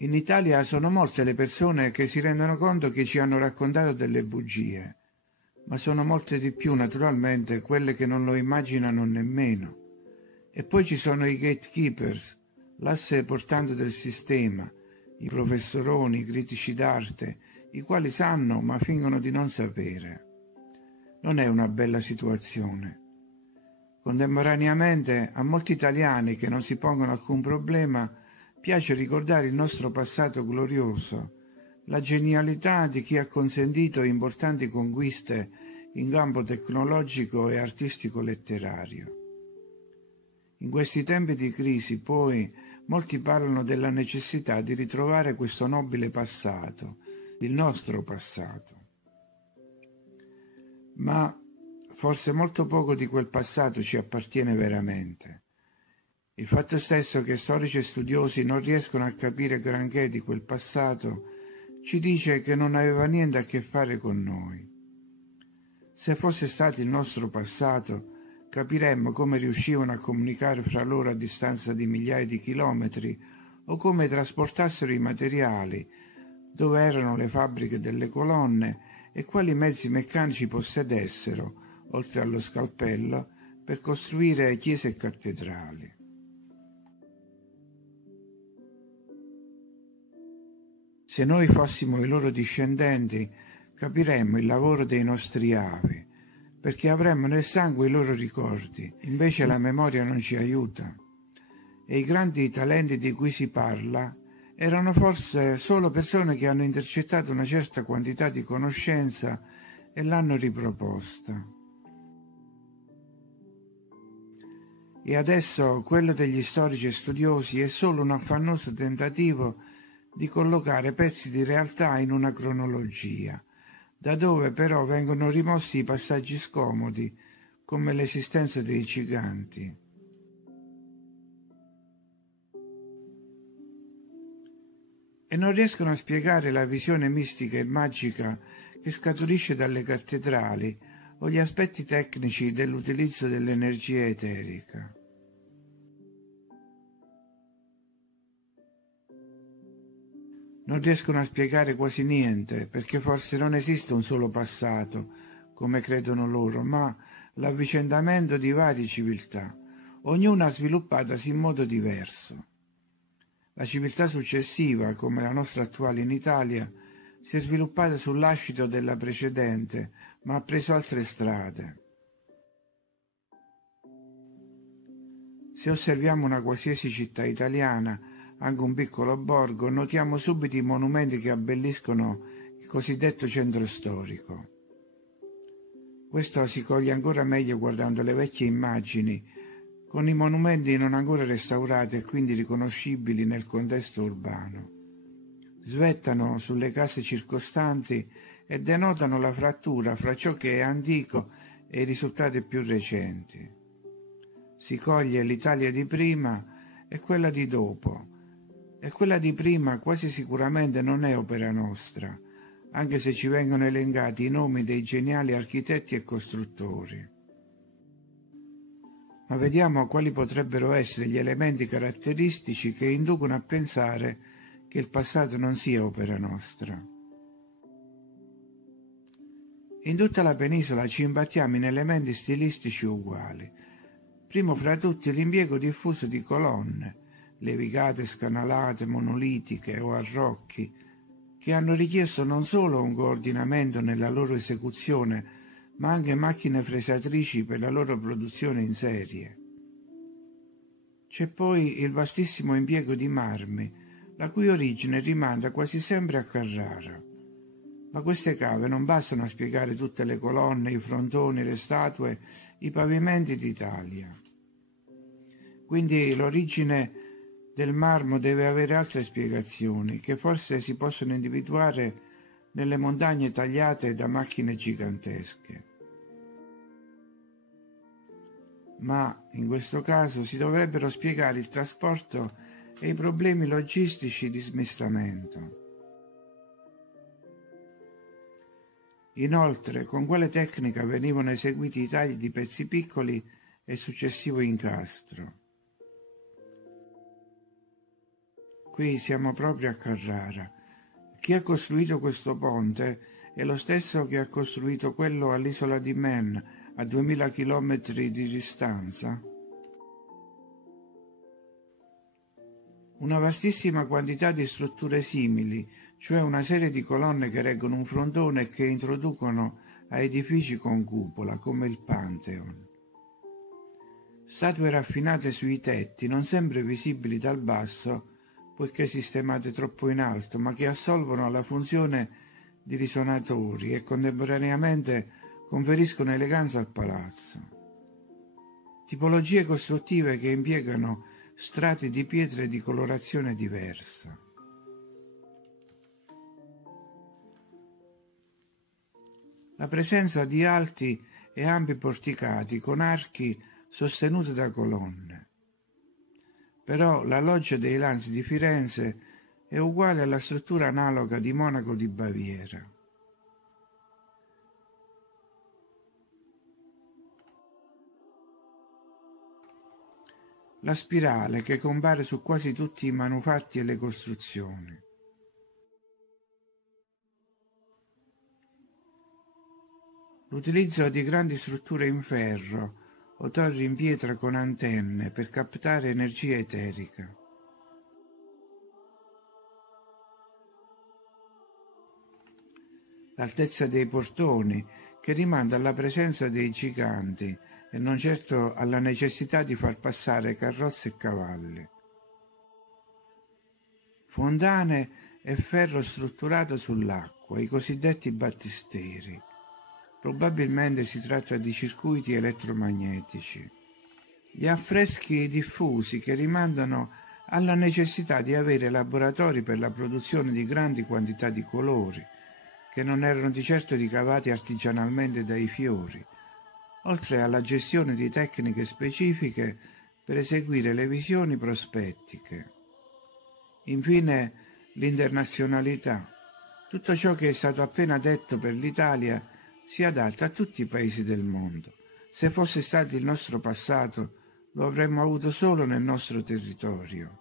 In Italia sono molte le persone che si rendono conto che ci hanno raccontato delle bugie, ma sono molte di più, naturalmente, quelle che non lo immaginano nemmeno. E poi ci sono i gatekeepers, l'asse portante del sistema, i professoroni, i critici d'arte, i quali sanno ma fingono di non sapere. Non è una bella situazione. Contemporaneamente, a molti italiani che non si pongono alcun problema, piace ricordare il nostro passato glorioso, la genialità di chi ha consentito importanti conquiste in campo tecnologico e artistico-letterario. In questi tempi di crisi, poi, molti parlano della necessità di ritrovare questo nobile passato, il nostro passato. Ma forse molto poco di quel passato ci appartiene veramente. Il fatto stesso che storici e studiosi non riescono a capire granché di quel passato ci dice che non aveva niente a che fare con noi. Se fosse stato il nostro passato, capiremmo come riuscivano a comunicare fra loro a distanza di migliaia di chilometri o come trasportassero i materiali, dove erano le fabbriche delle colonne e quali mezzi meccanici possedessero, oltre allo scalpello, per costruire chiese e cattedrali. Se noi fossimo i loro discendenti, capiremmo il lavoro dei nostri avi, perché avremmo nel sangue i loro ricordi, invece la memoria non ci aiuta. E i grandi talenti di cui si parla erano forse solo persone che hanno intercettato una certa quantità di conoscenza e l'hanno riproposta. E adesso quello degli storici e studiosi è solo un affannoso tentativo di collocare pezzi di realtà in una cronologia, da dove però vengono rimossi i passaggi scomodi, come l'esistenza dei giganti. E non riescono a spiegare la visione mistica e magica che scaturisce dalle cattedrali o gli aspetti tecnici dell'utilizzo dell'energia eterica. Non riescono a spiegare quasi niente, perché forse non esiste un solo passato, come credono loro, ma l'avvicendamento di varie civiltà, ognuna sviluppatasi in modo diverso. La civiltà successiva, come la nostra attuale in Italia, si è sviluppata sul lascito della precedente, ma ha preso altre strade. Se osserviamo una qualsiasi città italiana, anche un piccolo borgo, notiamo subito i monumenti che abbelliscono il cosiddetto centro storico. Questo si coglie ancora meglio guardando le vecchie immagini, con i monumenti non ancora restaurati e quindi riconoscibili nel contesto urbano. Svettano sulle case circostanti e denotano la frattura fra ciò che è antico e i risultati più recenti. Si coglie l'Italia di prima e quella di dopo, e quella di prima quasi sicuramente non è opera nostra, anche se ci vengono elencati i nomi dei geniali architetti e costruttori. Ma vediamo quali potrebbero essere gli elementi caratteristici che inducono a pensare che il passato non sia opera nostra. In tutta la penisola ci imbattiamo in elementi stilistici uguali. Primo fra tutti l'impiego diffuso di colonne, levigate, scanalate, monolitiche o arrocchi, che hanno richiesto non solo un coordinamento nella loro esecuzione, ma anche macchine fresatrici per la loro produzione in serie. C'è poi il vastissimo impiego di marmi, la cui origine rimanda quasi sempre a Carrara. Ma queste cave non bastano a spiegare tutte le colonne, i frontoni, le statue, i pavimenti d'Italia. Quindi l'origine del marmo deve avere altre spiegazioni, che forse si possono individuare nelle montagne tagliate da macchine gigantesche. Ma in questo caso si dovrebbero spiegare il trasporto e i problemi logistici di smistamento. Inoltre, con quale tecnica venivano eseguiti i tagli di pezzi piccoli e successivo incastro? Qui siamo proprio a Carrara. Chi ha costruito questo ponte è lo stesso che ha costruito quello all'isola di Man, a 2000 chilometri di distanza. Una vastissima quantità di strutture simili, cioè una serie di colonne che reggono un frontone e che introducono a edifici con cupola, come il Pantheon. Statue raffinate sui tetti, non sempre visibili dal basso, poiché sistemate troppo in alto, ma che assolvono alla funzione di risonatori e contemporaneamente conferiscono eleganza al palazzo. Tipologie costruttive che impiegano strati di pietre di colorazione diversa. La presenza di alti e ampi porticati con archi sostenuti da colonne. Però la loggia dei Lanzi di Firenze è uguale alla struttura analoga di Monaco di Baviera. La spirale che compare su quasi tutti i manufatti e le costruzioni. L'utilizzo di grandi strutture in ferro o torri in pietra con antenne per captare energia eterica. L'altezza dei portoni, che rimanda alla presenza dei giganti e non certo alla necessità di far passare carrozze e cavalli. Fontane e ferro strutturato sull'acqua, i cosiddetti battisteri. Probabilmente si tratta di circuiti elettromagnetici. Gli affreschi diffusi che rimandano alla necessità di avere laboratori per la produzione di grandi quantità di colori, che non erano di certo ricavati artigianalmente dai fiori, oltre alla gestione di tecniche specifiche per eseguire le visioni prospettiche. Infine, l'internazionalità. Tutto ciò che è stato appena detto per l'Italia si adatta a tutti i paesi del mondo. Se fosse stato il nostro passato, lo avremmo avuto solo nel nostro territorio.